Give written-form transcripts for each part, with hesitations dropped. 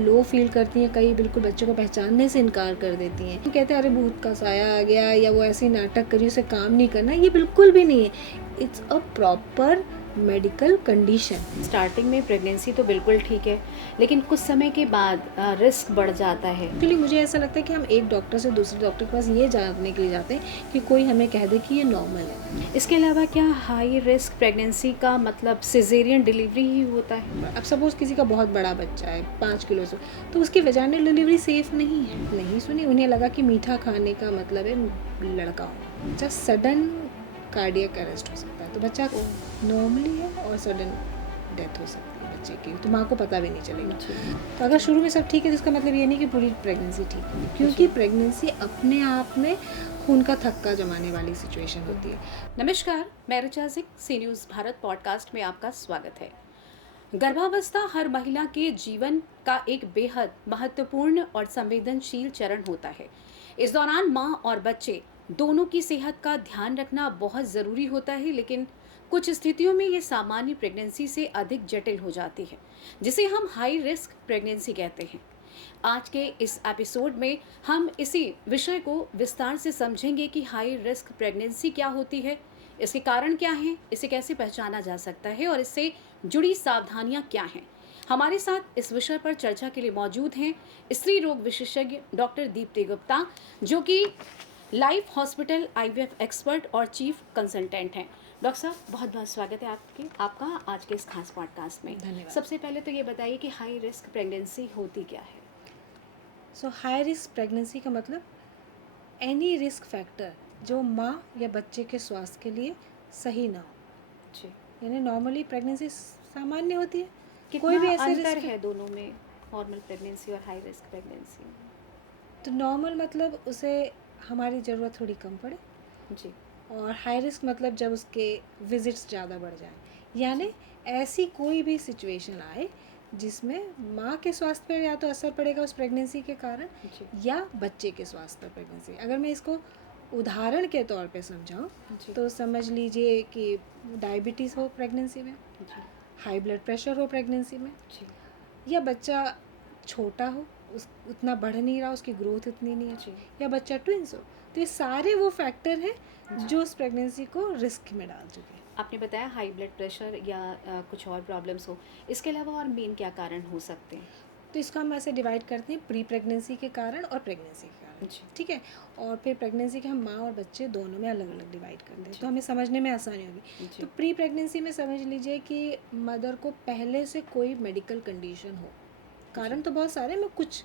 Low feel करती हैं, कई बिल्कुल बच्चों को पहचानने से इनकार कर देती हैं। कहते हैं अरे भूत का साया आ गया, या वो ऐसे नाटक करी, उसे काम नहीं करना। ये बिल्कुल भी नहीं है, it's a proper medical condition. Starting में प्रेगनेंसी तो बिल्कुल ठीक है, लेकिन कुछ समय के बाद रिस्क बढ़ जाता है। एक्चुअली मुझे ऐसा लगता है कि हम एक डॉक्टर से दूसरे डॉक्टर के पास ये जानने के लिए जाते हैं कि कोई हमें कह दे कि ये नॉर्मल है। इसके अलावा क्या हाई रिस्क प्रेगनेंसी का मतलब सिजेरियन डिलीवरी ही होता है? अब सपोज किसी का बहुत बड़ा बच्चा है 5 किलो से, तो उसकी वेजाइनल डिलीवरी सेफ नहीं है। नहीं सुनी, उन्हें लगा कि मीठा खाने का मतलब है लड़का हो। जस्ट सडन कार्डियक अरेस्ट हो सकता है, तो बच्चा नॉर्मली है और सडन डेथ हो सकती है बच्चे की, तो माँ को पता भी नहीं चलेगा। तो अगर शुरू में सब ठीक है तो इसका मतलब ये नहीं कि पूरी प्रेगनेंसी ठीक है, क्योंकि प्रेगनेंसी अपने आप में खून का थक्का जमाने वाली सिचुएशन होती है। नमस्कार, मैं ऋचा सिंह, सी न्यूज़ भारत पॉडकास्ट में आपका स्वागत है। गर्भावस्था हर महिला के जीवन का एक बेहद महत्वपूर्ण और संवेदनशील चरण होता है। इस दौरान माँ और बच्चे दोनों की सेहत का ध्यान रखना बहुत ज़रूरी होता है, लेकिन कुछ स्थितियों में ये सामान्य प्रेगनेंसी से अधिक जटिल हो जाती है, जिसे हम हाई रिस्क प्रेगनेंसी कहते हैं। आज के इस एपिसोड में हम इसी विषय को विस्तार से समझेंगे कि हाई रिस्क प्रेगनेंसी क्या होती है, इसके कारण क्या हैं, इसे कैसे पहचाना जा सकता है और इससे जुड़ी सावधानियां क्या हैं। हमारे साथ इस विषय पर चर्चा के लिए मौजूद हैं स्त्री रोग विशेषज्ञ डॉक्टर दीप्ति गुप्ता, जो कि लाइफ हॉस्पिटल आईवीएफ एक्सपर्ट और चीफ कंसल्टेंट हैं। डॉक्टर साहब, बहुत बहुत स्वागत है आपका आज के इस खास पॉडकास्ट में। धन्यवाद। सबसे पहले तो ये बताइए कि हाई रिस्क प्रेगनेंसी होती क्या है? सो हाई रिस्क प्रेगनेंसी का मतलब एनी रिस्क फैक्टर जो माँ या बच्चे के स्वास्थ्य के लिए सही ना हो। जी, यानी नॉर्मली प्रेगनेंसी सामान्य होती है, कितना कोई भी ऐसे अंतर रिस्क है दोनों में, नॉर्मल प्रेगनेंसी और हाई रिस्क प्रेगनेंसी? तो नॉर्मल मतलब उसे हमारी ज़रूरत थोड़ी कम पड़े, जी, और हाई रिस्क मतलब जब उसके विजिट्स ज़्यादा बढ़ जाएं, यानी ऐसी कोई भी सिचुएशन आए जिसमें माँ के स्वास्थ्य पर या तो असर पड़ेगा उस प्रेगनेंसी के कारण, जी, या बच्चे के स्वास्थ्य पर प्रेगनेंसी। अगर मैं इसको उदाहरण के तौर पे समझाऊं जी, तो समझ लीजिए कि डायबिटीज़ हो प्रेगनेंसी में, जी, हाई ब्लड प्रेशर हो प्रेगनेंसी में, जी, या बच्चा छोटा हो, उस उतना बढ़ नहीं रहा, उसकी ग्रोथ उतनी नहीं जी, अच्छी, या बच्चा ट्विंस हो। तो ये सारे वो फैक्टर हैं जी। जो उस प्रेगनेंसी को रिस्क में डाल चुके हैं। आपने बताया हाई ब्लड प्रेशर या कुछ और प्रॉब्लम्स हो, इसके अलावा और मेन क्या कारण हो सकते हैं? तो इसको हम ऐसे डिवाइड करते हैं प्री प्रेगनेंसी के कारण और प्रेगनेंसी के कारण, जी, ठीक है। और फिर प्रेगनेंसी के हम माँ और बच्चे दोनों में अलग अलग डिवाइड करते हैं, जी, तो हमें समझने में आसानी होगी। जी, तो प्री प्रेगनेंसी में समझ लीजिए कि मदर को पहले से कोई मेडिकल कंडीशन हो। कारण तो बहुत सारे, मैं कुछ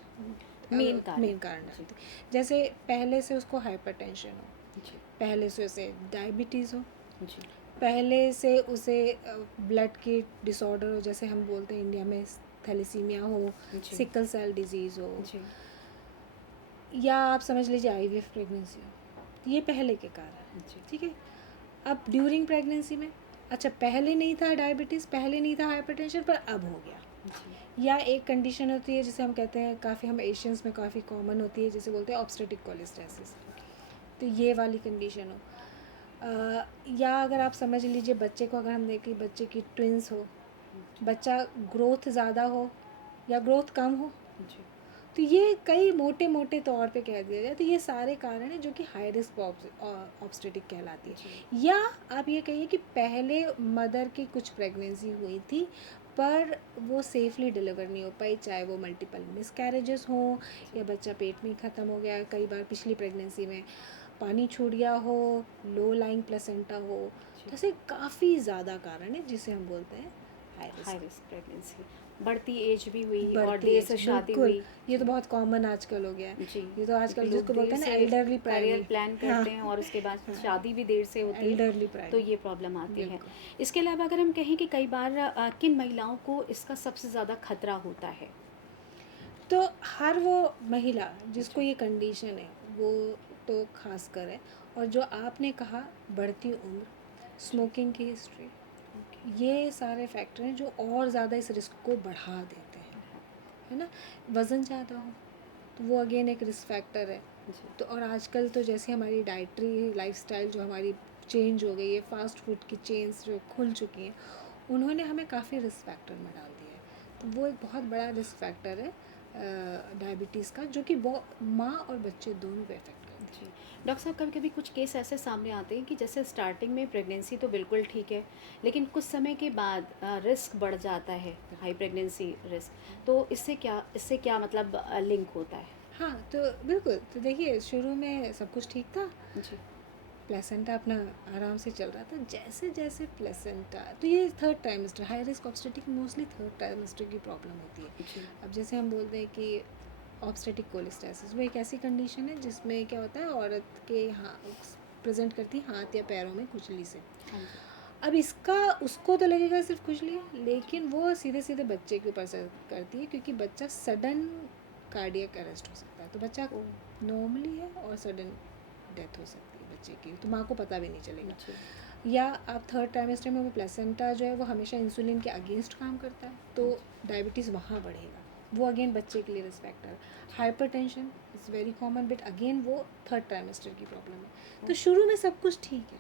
मेन कारण। मेन कारण जी, डालती, जैसे पहले से उसको हाइपरटेंशन हो, जी, पहले से उसे डायबिटीज़ हो, जी, पहले से उसे ब्लड की डिसऑर्डर हो, जैसे हम बोलते हैं इंडिया में थैलेसीमिया हो, जी, सिकल सेल डिजीज़ हो, जी, या आप समझ लीजिए आईवीएफ प्रेगनेंसी हो। ये पहले के कारण, जी, ठीक है। अब ड्यूरिंग प्रेगनेंसी में, अच्छा पहले नहीं था डायबिटीज़, पहले नहीं था हाइपरटेंशन, पर अब हो गया। जी, या एक कंडीशन होती है जिसे हम कहते हैं, काफ़ी हम एशियंस में काफ़ी कॉमन होती है, जिसे बोलते हैं ऑब्स्टेटिक कोलेस्टेसिस। तो ये वाली कंडीशन हो। या अगर आप समझ लीजिए बच्चे को, अगर हम देखें बच्चे की ट्विंस हो, बच्चा ग्रोथ ज़्यादा हो या ग्रोथ कम हो, जी, तो ये कई मोटे मोटे तौर पे कह दिया जाए तो ये सारे कारण हैं जो कि हाई रिस्क ऑब्स्टेटिक कहलाती है। जी, या आप ये कहिए कि पहले मदर की कुछ प्रेगनेंसी हुई थी पर वो सेफली डिलीवर नहीं हो पाई, चाहे वो मल्टीपल मिसकैरेजेस हो या बच्चा पेट में ही ख़त्म हो गया, कई बार पिछली प्रेगनेंसी में पानी छूट गया हो, लो लाइंग प्लेसेंटा हो। तो ऐसे काफ़ी ज़्यादा कारण है जिसे हम बोलते हैं high high risk. Risk pregnancy. बढ़ती एज भी हुई और बढ़ती देर एज से शादी बिल्कुल, हुई। ये तो जी, बहुत कॉमन आजकल हो गया है। जी, ये तो क्योंकि आजकल लोग जिसको देर बोलते हैं ना से एल्डरली करियर प्राइमी। प्लान हाँ, करते हैं और उसके बाद हाँ, शादी भी देर से होती है, एल्डरली तो प्राइमी, ये प्रॉब्लम आती है। बिल्कुल। इसके अलावा अगर हम कहें कि कई बार किन महिलाओं को इसका सबसे ज़्यादा खतरा होता है? तो हर वो महिला जिसको जी, ये कंडीशन है वो तो खास कर है, और जो आपने कहा बढ़ती उम्र, जी, स्मोकिंग की हिस्ट्री, ओके, ये सारे फैक्टर हैं जो और ज़्यादा इस रिस्क को बढ़ा देते हैं, है ना। वज़न ज़्यादा हो तो वो अगेन एक रिस्क फैक्टर है। जी, तो और आजकल तो जैसे हमारी डाइटरी लाइफस्टाइल जो हमारी चेंज हो गई है, फास्ट फूड की चेन्स जो खुल चुकी हैं, उन्होंने हमें काफ़ी रिस्क फैक्टर में डाल दिया है। तो वो एक बहुत बड़ा रिस्क फैक्टर है डायबिटीज़ का, जो कि माँ और बच्चे दोनों को इफेक्ट करती जी। डॉक्टर साहब, कभी-कभी कुछ केस ऐसे सामने आते हैं कि जैसे स्टार्टिंग में प्रेगनेंसी तो बिल्कुल ठीक है, लेकिन कुछ समय के बाद रिस्क बढ़ जाता है, हाई प्रेगनेंसी रिस्क। तो इससे क्या मतलब लिंक होता है? है। हाँ, तो बिल्कुल, तो देखिए शुरू में सब कुछ ठीक था, जी, प्लेसेंटा अपना आराम से चल रहा था। जैसे जैसे प्लेसेंटा, तो ये third trimester, high risk obstetric mostly third trimester की प्रॉब्लम होती है। जी, अब जैसे हम बोलते हैं कि ऑब्स्टेटिक कोलेस्टेसिस, वो एक ऐसी कंडीशन है जिसमें क्या होता है, औरत के प्रेजेंट करती है हाथ या पैरों में खुजली से। हाँ जी। अब इसका उसको तो लगेगा सिर्फ खुजली है, लेकिन वो सीधे सीधे बच्चे के ऊपर असर करती है, क्योंकि बच्चा सडन कार्डियक अरेस्ट हो सकता है। तो बच्चा ओह! नॉर्मली है और सडन डेथ हो सकती है बच्चे की, तो माँ को पता भी नहीं चलेगा। जी, या आप थर्ड ट्राइमेस्टर में वो प्लेसेंटा जो है वो हमेशा इंसुलिन के अगेंस्ट काम करता है, तो डायबिटीज़ वहाँ बढ़ेगा, वो अगेन बच्चे के लिए रिस्क फैक्टर है। Hypertension is very common, but again वो थर्ड ट्राइमेस्टर की प्रॉब्लम है। तो शुरू में सब कुछ ठीक है,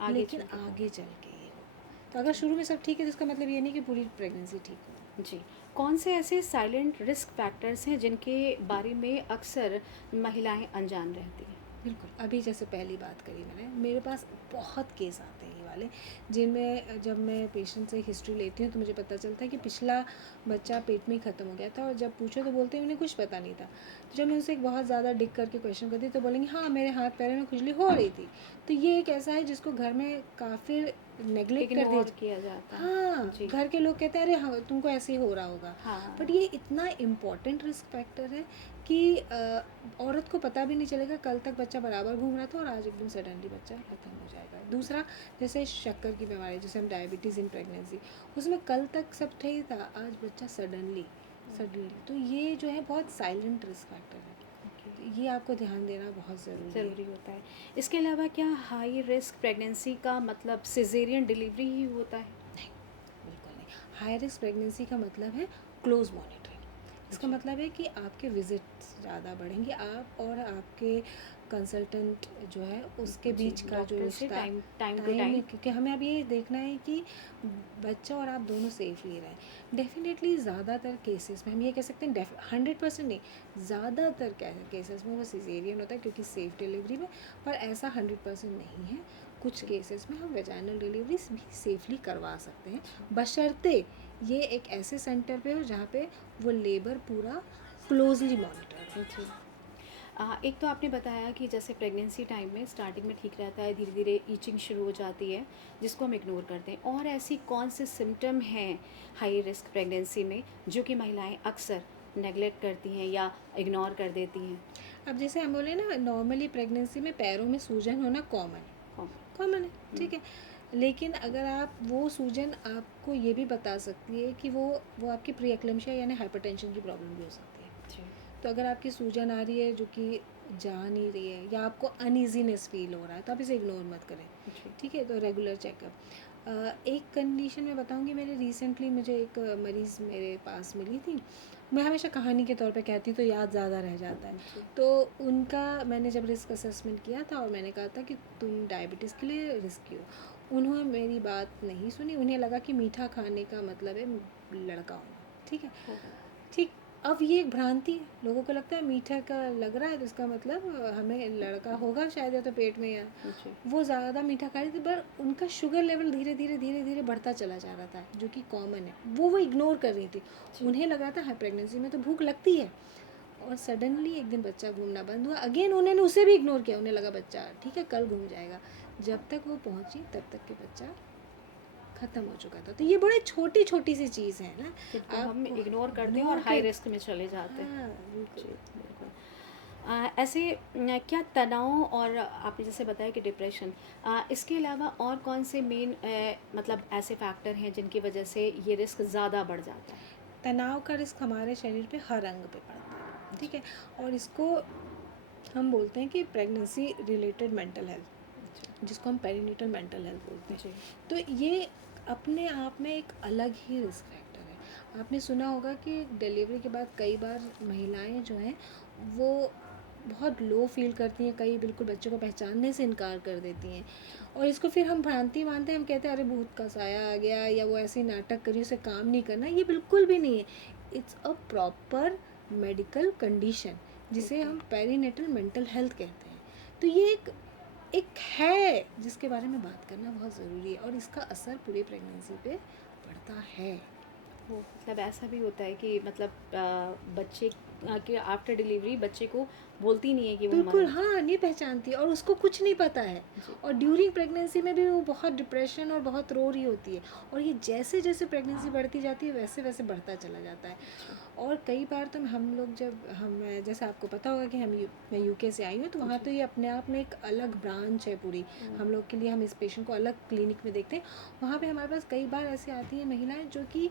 आगे लेकिन चल के आगे चल के ये होगा। तो अगर शुरू में सब ठीक है तो इसका मतलब ये नहीं कि पूरी प्रेगनेंसी ठीक हो। जी। कौन से ऐसे साइलेंट रिस्क फैक्टर्स हैं जिनके बारे में अक्सर महिलाएँ अनजान रहती हैं? बिल्कुल, अभी जैसे पहली बात करी मैंने, मेरे पास बहुत केस आते हैं ये वाले, जिनमें जब मैं पेशेंट से हिस्ट्री लेती हूँ तो मुझे पता चलता है कि पिछला बच्चा पेट में ही ख़त्म हो गया था, और जब पूछो तो बोलते हैं उन्हें कुछ पता नहीं था। तो जब मैं उनसे एक बहुत ज़्यादा डिग करके क्वेश्चन करती तो बोलेंगे हाँ मेरे हाथ पैरों में खुजली हो रही थी। तो ये एक ऐसा है जिसको घर में काफ़ी नेगलेक्ट कर दिया। इग्नोर किया जाता है। हाँ, जी। घर के लोग कहते हैं अरे हाँ तुमको ऐसे ही हो रहा होगा। हाँ, बट ये इतना इम्पॉर्टेंट रिस्क फैक्टर है कि औरत को पता भी नहीं चलेगा, कल तक बच्चा बराबर घूम रहा था और आज एकदम सडनली बच्चा ख़त्म हो जाएगा। दूसरा, जैसे शक्कर की बीमारी, जैसे हम डायबिटीज़ इन प्रेगनेंसी, उसमें कल तक सब ठीक था, आज बच्चा सडनली, तो ये जो है बहुत साइलेंट रिस्क फैक्टर है। ओके, तो ये आपको ध्यान देना बहुत ज़रूरी है। ज़रूरी होता है। इसके अलावा क्या हाई रिस्क प्रेगनेंसी का मतलब सिज़ेरियन डिलीवरी ही होता है? नहीं, बिल्कुल नहीं। हाई रिस्क प्रेगनेंसी का मतलब है क्लोज मॉनिटरिंग। इसका जी। मतलब है कि आपके विजिट्स ज़्यादा बढ़ेंगे, आप और आपके कंसल्टेंट जो है उसके जी, बीच का जो डॉक्टर से रिश्ता, टाइम टू टाइम, टाइम। क्योंकि हमें अब ये देखना है कि बच्चा और आप दोनों सेफली रहें। डेफिनेटली ज़्यादातर केसेस में हम ये कह सकते हैं, 100% नहीं, ज़्यादातर केसेस में वो सिजेरियन होता है क्योंकि सेफ डिलीवरी में, पर ऐसा 100% नहीं है। कुछ जी, केसेस में हम वेजाइनल डिलीवरी भी सेफली करवा सकते हैं, जी, बशर्ते ये एक ऐसे सेंटर पे हो जहाँ पे वो लेबर पूरा क्लोजली मॉनिटर हो। जी। एक तो आपने बताया कि जैसे प्रेगनेंसी टाइम में स्टार्टिंग में ठीक रहता है, धीरे धीरे ईचिंग शुरू हो जाती है, जिसको हम इग्नोर करते हैं। और ऐसी कौन से सिम्टम हैं हाई रिस्क प्रेगनेंसी में जो कि महिलाएं अक्सर नेगलेक्ट करती हैं या इग्नोर कर देती हैं? अब जैसे हम बोले ना, नॉर्मली प्रेगनेंसी में पैरों में सूजन होना कॉमन है, कॉमन। कॉमन है, ठीक है। लेकिन अगर आप वो सूजन आपको ये भी बता सकती है कि वो आपकी प्री एक्लेम्शिया यानी हाइपरटेंशन की प्रॉब्लम भी हो सकती है। जी, तो अगर आपकी सूजन आ रही है जो कि जा नहीं रही है, या आपको अनईजीनेस फील हो रहा है, तो आप इसे इग्नोर मत करें, जी, ठीक है। तो रेगुलर चेकअप। एक कंडीशन मैं बताऊंगी, मेरे रिसेंटली मुझे एक मरीज़ मेरे पास मिली थी, मैं हमेशा कहानी के तौर पे कहती हूँ तो याद ज़्यादा रह जाता है। जी, तो उनका मैंने जब रिस्क असेसमेंट किया था और मैंने कहा था कि तुम डायबिटीज़ के लिए रिस्की हो, उन्होंने मेरी बात नहीं सुनी। उन्हें लगा कि मीठा खाने का मतलब है लड़का होना, ठीक है। ओहो, ठीक, अब ये एक भ्रांति है, लोगों को लगता है मीठा का लग रहा है तो इसका मतलब हमें लड़का होगा शायद, या तो पेट में, या जी, वो ज़्यादा मीठा खा रही थी, पर उनका शुगर लेवल धीरे धीरे धीरे धीरे बढ़ता चला जा रहा था, जो कि कॉमन है, वो इग्नोर कर रही थी। जी, उन्हें लगा था हाँ प्रेगनेंसी में तो भूख लगती है, और सडनली एक दिन बच्चा घूमना बंद हुआ, अगेन उन्होंने उसे भी इग्नोर किया, उन्हें लगा बच्चा ठीक है कल घूम जाएगा। जब तक वो पहुंची तब तक के बच्चा ख़त्म हो चुका था। तो ये बड़े छोटी छोटी सी चीज़ है ना, जिनको हम आपको इग्नोर करते हैं और इग्नोर हाई कर। रिस्क में चले जाते हैं। हाँ बिल्कुल। जी, बिल्कुल। ऐसे क्या तनाव और आपने जैसे बताया कि डिप्रेशन, इसके अलावा और कौन से मेन मतलब ऐसे फैक्टर हैं जिनकी वजह से ये रिस्क ज़्यादा बढ़ जाता है? तनाव का रिस्क हमारे शरीर पे हर अंग पे पड़ता है, ठीक है। और इसको हम बोलते हैं कि प्रेगनेंसी रिलेटेड मेंटल हेल्थ, जी, जिसको हम पेरिनेटल मेंटल हेल्थ बोलते हैं। जी, तो ये अपने आप में एक अलग ही रिस्क फैक्टर है। आपने सुना होगा कि डिलीवरी के बाद कई बार महिलाएं जो हैं वो बहुत लो फील करती हैं, कई बिल्कुल बच्चों को पहचानने से इनकार कर देती हैं, जी, और इसको फिर हम भ्रांति मानते हैं, हम कहते हैं अरे भूत का साया आ गया, या वो ऐसे ही नाटक करी, उसे काम नहीं करना। ये बिल्कुल भी नहीं है, it's a proper medical condition जिसे Okay. हम पेरीनेटल मेंटल हेल्थ कहते हैं। तो ये एक है जिसके बारे में बात करना बहुत ज़रूरी है और इसका असर पूरी प्रेगनेंसी पे पड़ता है। वो मतलब ऐसा भी होता है कि मतलब बच्चे के आफ्टर डिलीवरी बच्चे को बोलती नहीं है कि वो बिल्कुल, मर हाँ, नहीं पहचानती और उसको कुछ नहीं पता है जी। और ड्यूरिंग प्रेगनेंसी में भी वो बहुत डिप्रेशन और बहुत रो रही होती है और ये जैसे जैसे प्रेगनेंसी बढ़ती जाती है वैसे वैसे बढ़ता चला जाता है। अच्छा। और कई बार तो हम लोग जब हम जैसे आपको पता होगा कि मैं यूके से आई हूँ, तो वहाँ जी। तो ये अपने आप में एक अलग ब्रांच है पूरी। हम लोग के लिए हम इस पेशेंट को अलग क्लिनिक में देखते हैं। वहाँ पे हमारे पास कई बार ऐसी आती हैं महिलाएं जो कि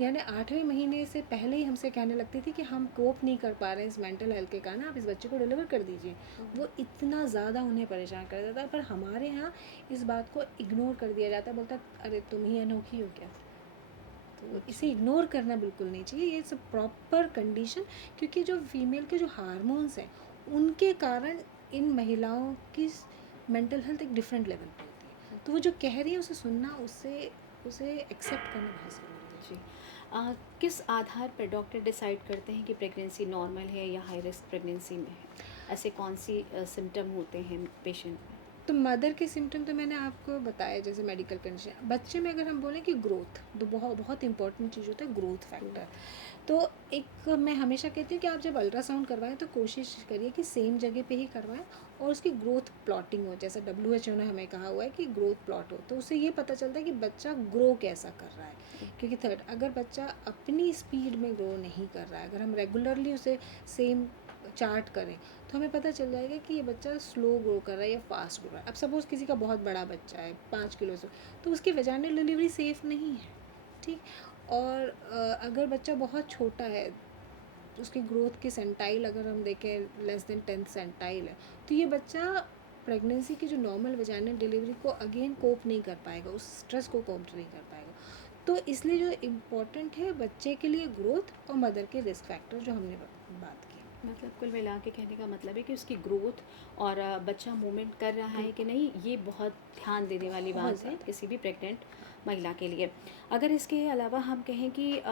यानी 8वें महीने से पहले ही हमसे कहने लगती थी कि हम कोप नहीं कर पा रहे हैं इस मेंटल हेल्थ के कारण, आप इस बच्चे को डिलीवर कर दीजिए। वो इतना ज़्यादा उन्हें परेशान कर देता है, पर हमारे यहाँ इस बात को इग्नोर कर दिया जाता है। बोलता अरे तुम ही अनोखी हो क्या। तो इसे इग्नोर करना बिल्कुल नहीं चाहिए। ये सब प्रॉपर कंडीशन, क्योंकि जो फीमेल के जो हार्मोन्स हैं उनके कारण इन महिलाओं की मेंटल हेल्थ एक डिफरेंट लेवल पे होती है। तो वो जो कह रही है उसे सुनना, उसे एक्सेप्ट करना बहुत ज़रूरी है। जी। किस आधार पर डॉक्टर डिसाइड करते हैं कि प्रेगनेंसी नॉर्मल है या हाई रिस्क प्रेगनेंसी में है? ऐसे कौन सी सिम्टम होते हैं पेशेंट में? तो मदर के सिम्टम तो मैंने आपको बताया, जैसे मेडिकल कंडीशन। बच्चे में अगर हम बोलें कि ग्रोथ, तो बहुत बहुत इंपॉर्टेंट चीज़ होता है ग्रोथ फैक्टर। तो एक मैं हमेशा कहती हूँ कि आप जब अल्ट्रासाउंड करवाएं तो कोशिश करिए कि सेम जगह पे ही करवाएं और उसकी ग्रोथ प्लॉटिंग हो, जैसा WHO ने हमें कहा हुआ है कि ग्रोथ प्लॉट हो, तो उससे ये पता चलता है कि बच्चा ग्रो कैसा कर रहा है। क्योंकि अगर बच्चा अपनी स्पीड में ग्रो नहीं कर रहा है, अगर हम रेगुलरली उसे सेम चार्ट करें तो हमें पता चल जाएगा कि ये बच्चा स्लो ग्रो कर रहा है या फास्ट ग्रो कर रहा है। अब सपोज़ किसी का बहुत बड़ा बच्चा है 5 किलो से, तो उसकी वेजाइनल डिलीवरी सेफ़ नहीं है, ठीक। और अगर बच्चा बहुत छोटा है, तो उसकी ग्रोथ की सेंटाइल अगर हम देखें लेस देन 10th सेंटाइल है, तो ये बच्चा प्रेगनेंसी की जो नॉर्मल वेजाइनल डिलीवरी को अगेन कोप नहीं कर पाएगा, उस स्ट्रेस को कोप नहीं कर पाएगा। तो इसलिए जो इम्पोर्टेंट है बच्चे के लिए ग्रोथ और मदर के रिस्क फैक्टर जो हमने बात की। मतलब कुल मिला के कहने का मतलब है कि उसकी ग्रोथ और बच्चा मूवमेंट कर रहा है कि नहीं, ये बहुत ध्यान देने वाली बहुत बात है ज़्यादा। किसी भी प्रेग्नेंट महिला के लिए। अगर इसके अलावा हम कहें कि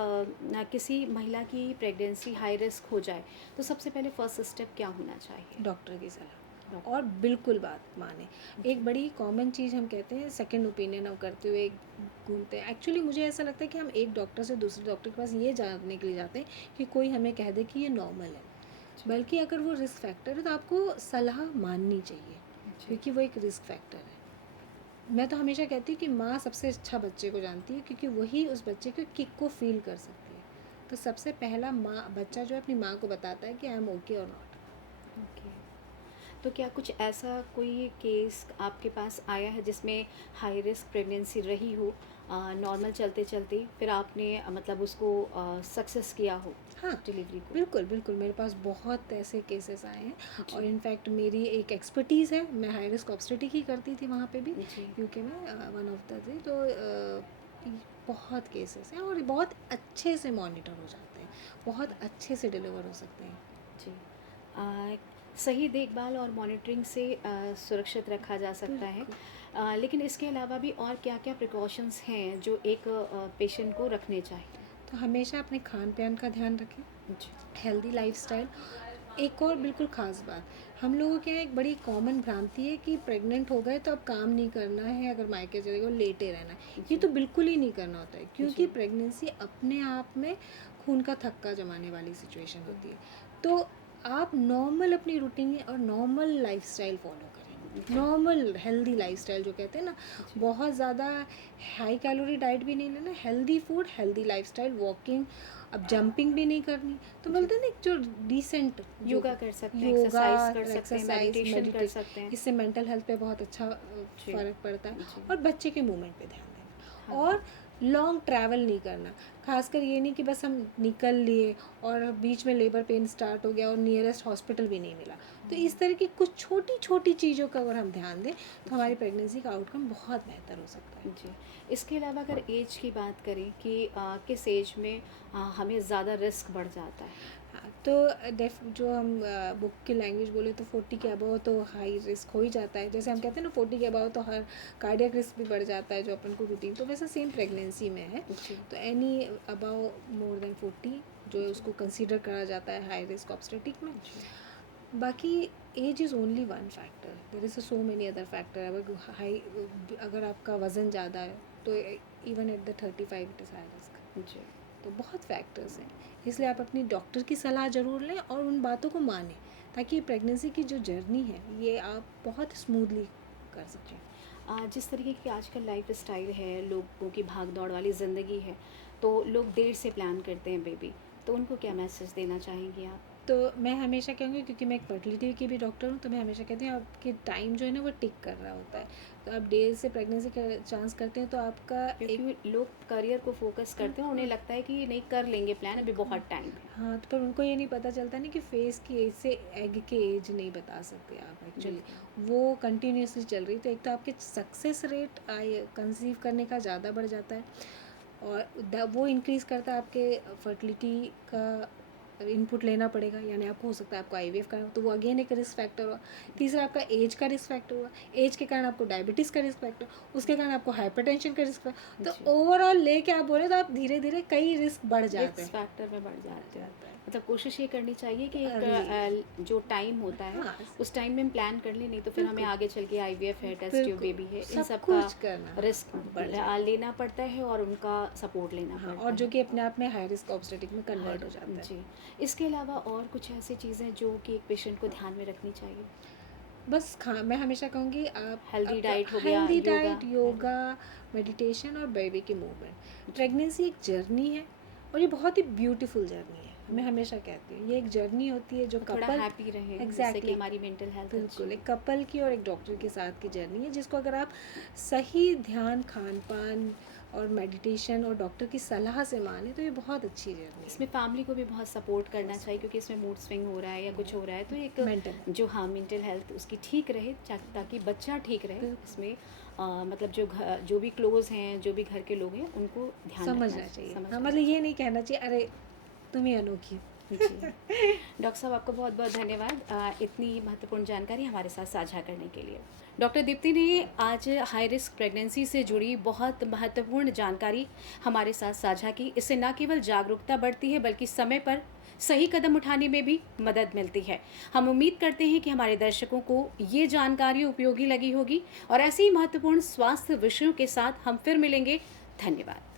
किसी महिला की प्रेगनेंसी हाई रिस्क हो जाए तो सबसे पहले फर्स्ट स्टेप क्या होना चाहिए? डॉक्टर की सलाह और बिल्कुल बात माने। एक बड़ी कॉमन चीज़ हम कहते हैं सेकंड ओपिनियन हम करते हुए घूमते हैं। एक्चुअली मुझे ऐसा लगता है कि हम एक डॉक्टर से दूसरे डॉक्टर के पास ये जानने के लिए जाते हैं कि कोई हमें कह दे कि ये नॉर्मल है, बल्कि अगर वो रिस्क फैक्टर है तो आपको सलाह माननी चाहिए, क्योंकि वो एक रिस्क फैक्टर है। मैं तो हमेशा कहती हूँ कि माँ सबसे अच्छा बच्चे को जानती है, क्योंकि वही उस बच्चे के किक को फील कर सकती है। तो सबसे पहला बच्चा जो है अपनी माँ को बताता है कि आई एम ओके और नॉट। ओके। तो क्या कुछ ऐसा कोई केस आपके पास आया है जिसमें हाई रिस्क प्रेगनेंसी रही हो, नॉर्मल चलते चलते फिर आपने मतलब उसको सक्सेस किया हो हाँ, डिलीवरी को? बिल्कुल, बिल्कुल, मेरे पास बहुत ऐसे केसेस आए हैं जी। और इनफैक्ट मेरी एक एक्सपर्टीज़ है, मैं हाई रिस्क ऑब्स्टेटिक ही करती थी वहाँ पे भी, जी। यूके में वन ऑफ द थी। तो बहुत केसेस हैं और बहुत अच्छे से मॉनिटर हो जाते हैं, बहुत अच्छे से डिलीवर हो सकते हैं। जी। अ, सही देखभाल और मॉनिटरिंग से सुरक्षित रखा जा सकता है। लेकिन इसके अलावा भी और क्या-क्या प्रिकॉशंस हैं जो एक पेशेंट को रखने चाहिए? तो हमेशा अपने खान-पान का ध्यान रखें, जी। Healthy lifestyle. एक और बिल्कुल ख़ास बात, हम लोगों के यहाँ एक बड़ी कॉमन भ्रांति है कि प्रेग्नेंट हो गए तो अब काम नहीं करना है, अगर मायके चले गए लेटे रहना है। ये जी। तो बिल्कुल ही नहीं करना होता है, क्योंकि जी। प्रेगनेंसी अपने आप में खून का थक्का जमाने वाली सिचुएशन होती है। तो आप नॉर्मल अपनी रूटीन और नॉर्मल लाइफ़स्टाइल फ़ॉलो करें। नॉर्मल हेल्दी लाइफ़स्टाइल जो कहते हैं ना, जी। बहुत ज़्यादा हाई कैलोरी डाइट भी नहीं लेना, healthy food, healthy lifestyle, walking, अब जंपिंग भी नहीं करनी। तो बोलते हैं ना एक जो डिसेंट योगा कर सकते हैं, योगा एक्सरसाइज कर और सकते हैं, एक्सरसाइज मेडिटेशन कर सकते हैं। इससे मेंटल हेल्थ पे बहुत अच्छा जी। फ़र्क पड़ता है। जी। और बच्चे के मूवमेंट पे ध्यान देना हाँ। और लॉन्ग ट्रैवल नहीं करना। खासकर ये नहीं कि बस हम निकल लिए और बीच में लेबर पेन स्टार्ट हो गया और नियरेस्ट हॉस्पिटल भी नहीं मिला। तो इस तरह की कुछ छोटी छोटी चीज़ों का अगर हम ध्यान दें तो हमारी प्रेगनेंसी का आउटकम बहुत बेहतर हो सकता है। जी। इसके अलावा अगर एज की बात करें कि किस एज में हमें ज़्यादा रिस्क बढ़ जाता है? हाँ, तो जो हम बुक की लैंग्वेज बोले तो 40 के अबव तो हाई रिस्क हो ही जाता है। जैसे हम कहते हैं ना 40 के अबव तो हर कार्डियक रिस्क भी बढ़ जाता है जो अपन को रूटीन, तो वैसे सेम प्रेगनेंसी में है। जी। तो एनी अबव मोर देन 40 जो है उसको कंसीडर करा जाता है हाई रिस्क ऑब्स्टेटिक में। बाकी age is only one factor, there is so many other factor. अगर आपका वज़न ज़्यादा है तो even at the 35 it is high risk. जी। तो बहुत फैक्टर्स हैं, इसलिए आप अपनी डॉक्टर की सलाह ज़रूर लें और उन बातों को मानें, ताकि प्रेगनेंसी की जो जर्नी है ये आप बहुत स्मूथली कर सकें। जिस तरीके की आजकल लाइफ स्टाइल है, लोगों की भाग दौड़ वाली ज़िंदगी है, तो लोग देर से प्लान करते हैं बेबी, तो उनको क्या मैसेज देना चाहेंगी आप? तो मैं हमेशा कहूँगी, क्योंकि मैं एक फर्टिलिटी की भी डॉक्टर हूँ, तो मैं हमेशा कहती हूँ आपकी टाइम जो है ना वो टिक कर रहा होता है। तो आप देर से प्रेगनेंसी का चांस करते हैं तो आपका एक क्योंकि लोग करियर को फोकस करते हैं, उन्हें लगता है कि नहीं कर लेंगे प्लान, अभी बहुत टाइम है। हाँ, तो पर उनको ये नहीं पता चलता नहीं कि फेस की एज से एग की एज नहीं बता सकते आप एक्चुअली, वो कंटिन्यूसली चल रही। तो एक तो आपके सक्सेस रेट कंसीव करने का ज़्यादा बढ़ जाता है, और वो इंक्रीज़ करता है आपके फर्टिलिटी का इनपुट लेना पड़ेगा, यानी आपको हो सकता है आपको आईवीएफ करना, तो वो अगेन एक रिस्क फैक्टर हुआ। तीसरा आपका एज का रिस्क फैक्टर हुआ, एज के कारण आपको डायबिटीज़ का रिस्क फैक्टर, उसके कारण आपको हाइपरटेंशन का रिस्क फैक्टर। तो ओवरऑल लेके आप बोले तो आप धीरे धीरे कई रिस्क बढ़ जाते हैं, फैक्टर में बढ़ जाते हैं। मतलब कोशिश ये करनी चाहिए कि एक जो टाइम होता है हाँ, उस टाइम में हम प्लान कर लें, नहीं तो फिर हमें आगे चल के आईवीएफ है, टेस्ट ट्यूब बेबी है, इन सब सब कुछ का करना रिस्क लेना पड़ता है और उनका सपोर्ट लेना हाँ, पड़ता और है। जो कि अपने आप में हाई रिस्क ऑब्स्टेटिक में कन्वर्ट हो जाता है। जी। इसके अलावा और कुछ ऐसी चीज़ें जो कि एक पेशेंट को ध्यान में रखनी चाहिए? बस मैं हमेशा कहूँगी आप हेल्दी डाइट हो गया, healthy yoga, diet, yoga, meditation और बेबी की मूवमेंट। प्रेगनेंसी एक जर्नी है और ये बहुत ही ब्यूटीफुल जर्नी है। मैं हमेशा कहती हूँ ये एक जर्नी होती है जो थोड़ा कपल हैप्पी रहे, जिससे कि एग्जैक्टली हमारी मेंटल हेल्थ बिल्कुल एक कपल की और एक डॉक्टर के साथ की जर्नी है, जिसको अगर आप सही ध्यान, खान पान और मेडिटेशन और डॉक्टर की सलाह से माने तो ये बहुत अच्छी जर्नी है। इसमें फैमिली को भी बहुत सपोर्ट करना चाहिए, क्योंकि इसमें मूड स्विंग हो रहा है या कुछ हो रहा है, तो एक मेंटल जो हाँ मेंटल हेल्थ उसकी ठीक रहे, ताकि बच्चा ठीक रहे। इसमें मतलब जो भी क्लोज हैं, जो भी घर के लोग हैं, उनको ध्यान समझना चाहिए। हाँ, मतलब ये नहीं कहना चाहिए अरे तुम ही अनोखी। जी। डॉक्टर साहब, आपको बहुत बहुत धन्यवाद इतनी महत्वपूर्ण जानकारी हमारे साथ साझा करने के लिए। डॉक्टर दीप्ति ने आज हाई रिस्क प्रेगनेंसी से जुड़ी बहुत महत्वपूर्ण जानकारी हमारे साथ साझा की। इससे न केवल जागरूकता बढ़ती है, बल्कि समय पर सही कदम उठाने में भी मदद मिलती है। हम उम्मीद करते हैं कि हमारे दर्शकों को ये जानकारी उपयोगी लगी होगी, और ऐसे ही महत्वपूर्ण स्वास्थ्य विषयों के साथ हम फिर मिलेंगे। धन्यवाद।